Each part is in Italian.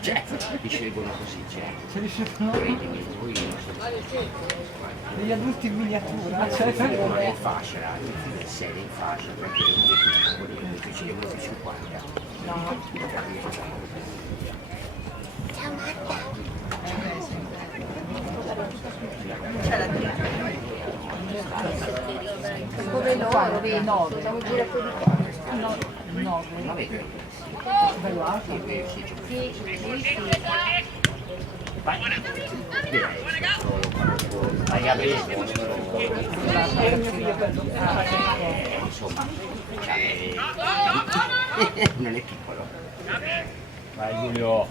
Cioè, li scelgono così, credimi, poi degli adulti in miniatura, uno è in fascia, l'altro è 6 in fascia, perché uno ci devono 50. Ciao Marta. come loro, vedi? No, siamo giratori di qua. No, Ma vedi? bello alto. Vai Gabriele, insomma, non è piccolo. Vai Giulio.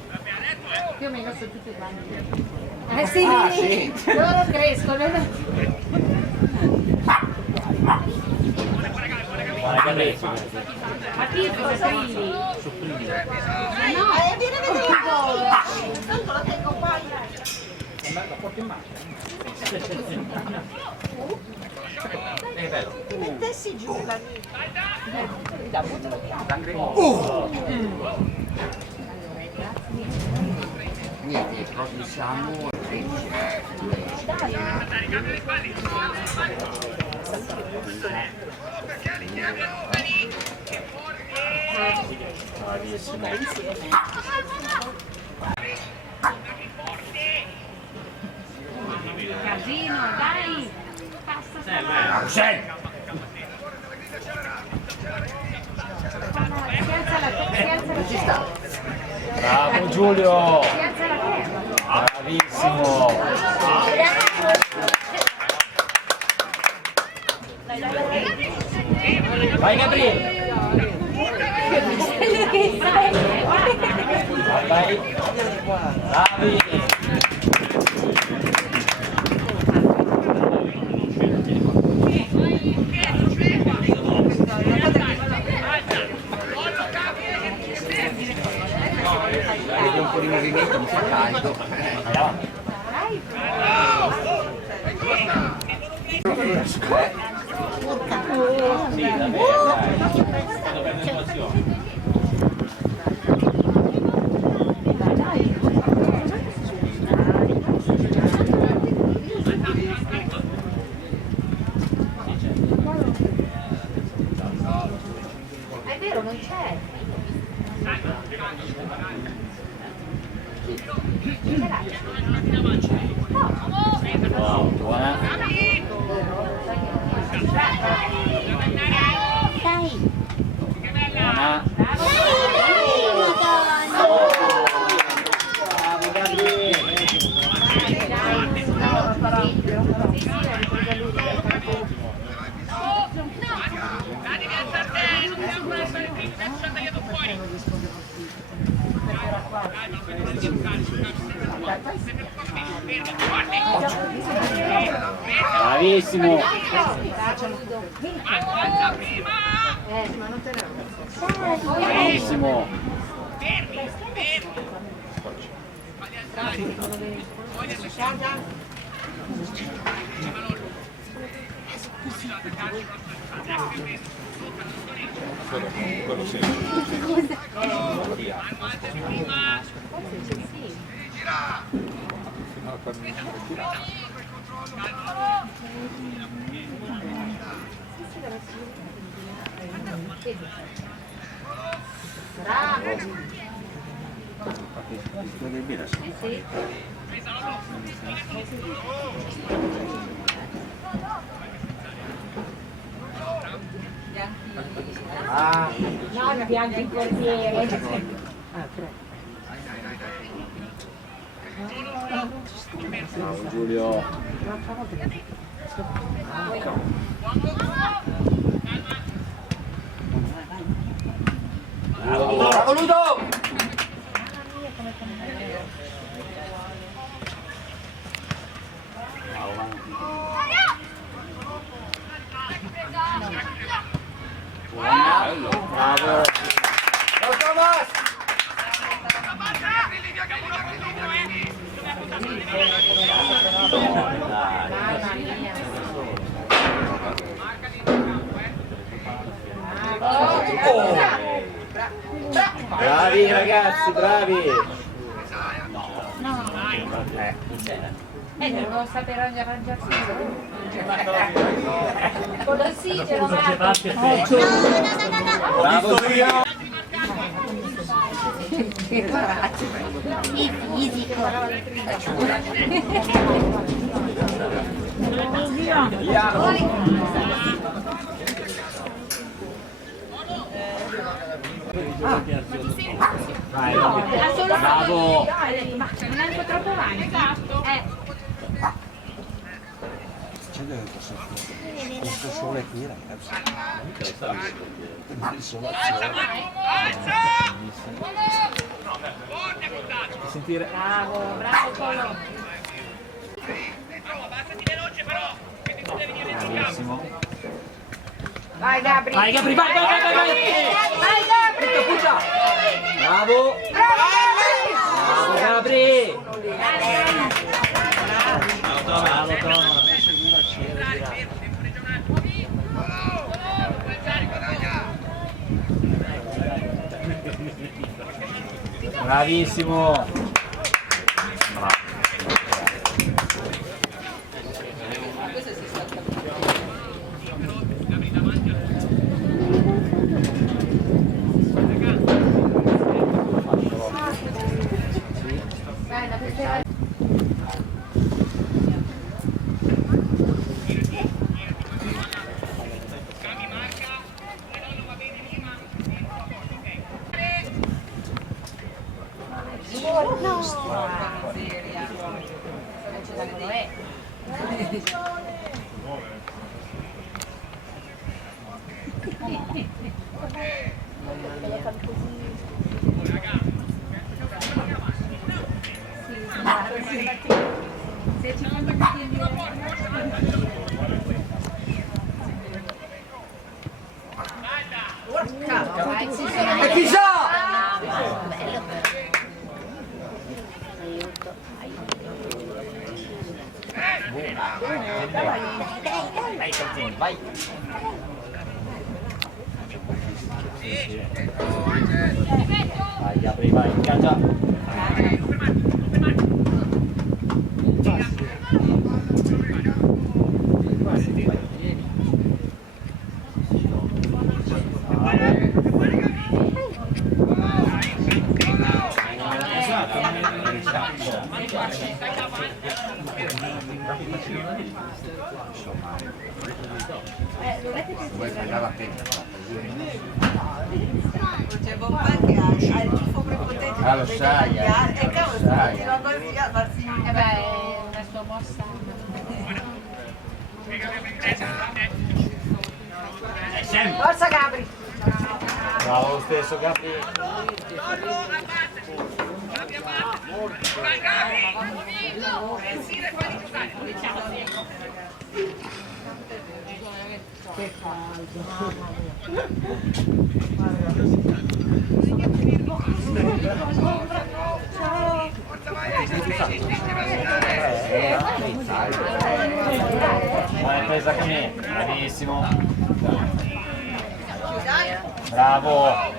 Più o meno sono tutti quanti. Sì, Ah, sì. loro crescono. Guarda Gabriele. Ma piccolo, figli. No, vieni a vedere un po'. Tanto lo tengo qua. La porto in macchina. È bello. Mettessi giù la Niente, proprio siamo casino, dai. Si alza la Bravo Giulio. si alza la terra. Bravissimo. Vai Gabriele. Vai. Bravi. vedi un po' di movimento, mi fa caldo. Sì, davvero. Quando prende emozione. È vero, non c'è. Wow, buona. Dai. Buona. Bravissimo. Bravissimo. Quello sì. Bravo. Sì. No, ne bianchi il portiere. Bravo Giulio. Bravo Ludo! Bravo. Ciao Thomas! Mamma mia. Bravi ragazzi, bravi. Devono sapere arrangiarsi. Con l'ossigeno, Marco. Bravo Giulio. Che coraggio. Il fisico. Vai, bravo. Ma non è un po' troppo avanti. Questo sole qui, ragazzi. Sentire. Bravo, bravo Polo. Bravissimo. Vai Gabri. Vai Gabri, vai. Vai Gabri. Bravo. Bravo Gabri. Bravo Tom. Bravissimo. E chi sa? Vai Cantini, vai. Vai Gabri, vai, ingaggia. Vuoi prendere la penna? C'è Bomba che ha il tifo prepotente. Ah, lo sai, E cavolo, lo sai. continua così a farsi Beh, è una sua mossa. Forza Gabri. Bravo lo stesso Gabri. Vai presa con me, bravissimo. Bravo.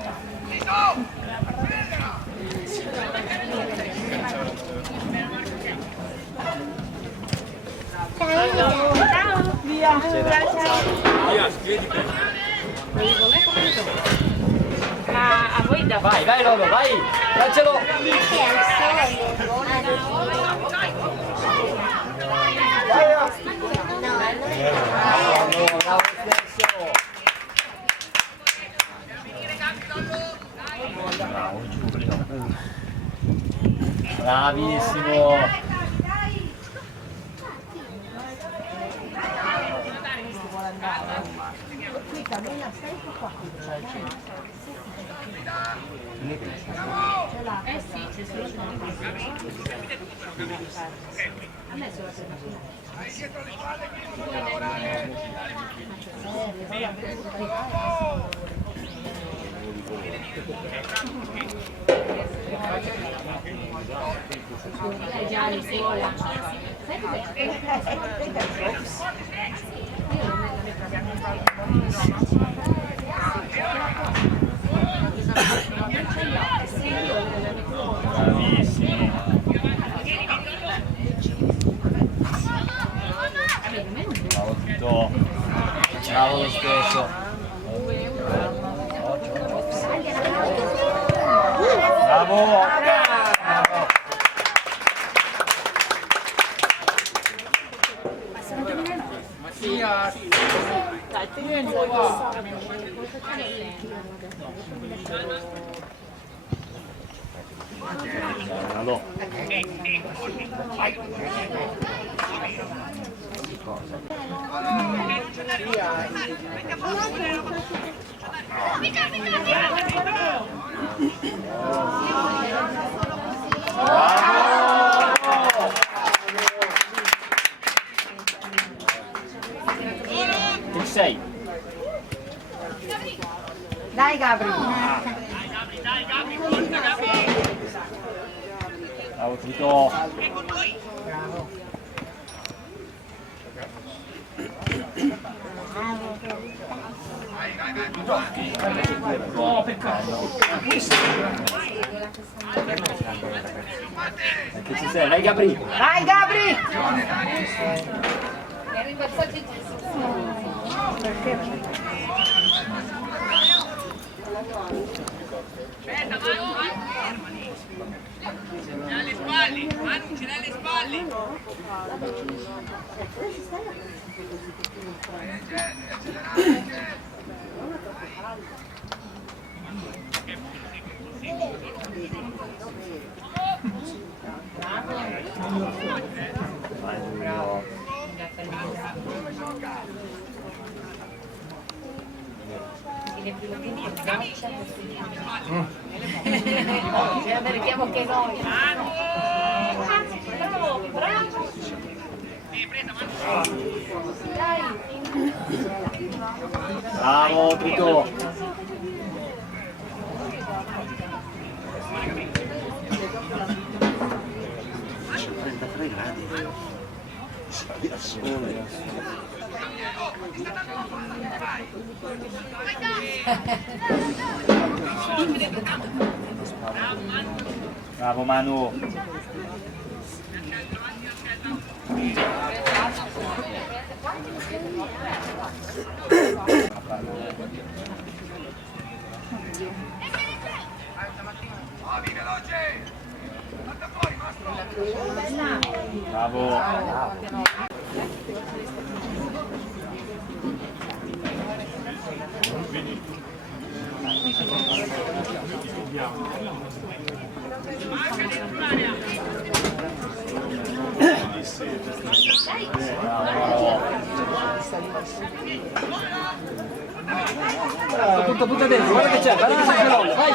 Ma a voi da Vai, vai Lolo, vai. Lancialo. Bravo, bravo stesso. Bravo Giulio. Bravissimo. sì, c'è solo a me solo già di scuola. Sai cos'è? Bravo! Dai, tieni qua. Bravo! Ci sei? Dai Gabri. Bravo Tito! Oh, peccato! Che ci sei? Vai Gabri! Vai Gabri. Alle spalle, Manu ce l'ha alle spalle. Vai Giulio! Vediamo che noi. Bravo, bravo. Bravo Tito! Bravo Manu! Bravo! Butta dentro, guarda che c'è, guarda che c'è il gol, vai!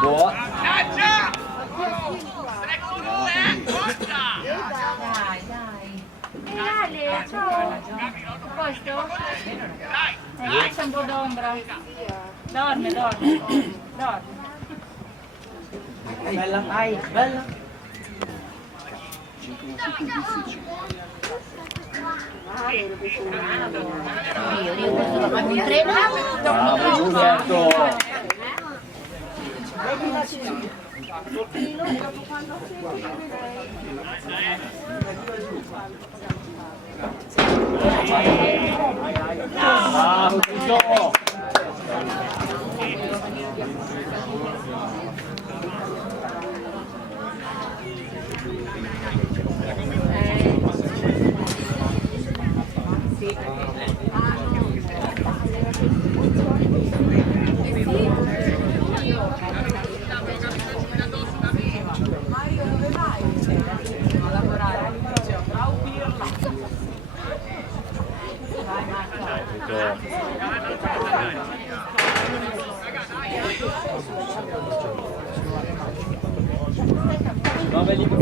Buono! Ale, ciao. A posto? C'è un po' d'ombra. Dorme. Bella, vai, bella. Bravo Giulietto! Bravo Tito! Nove libero.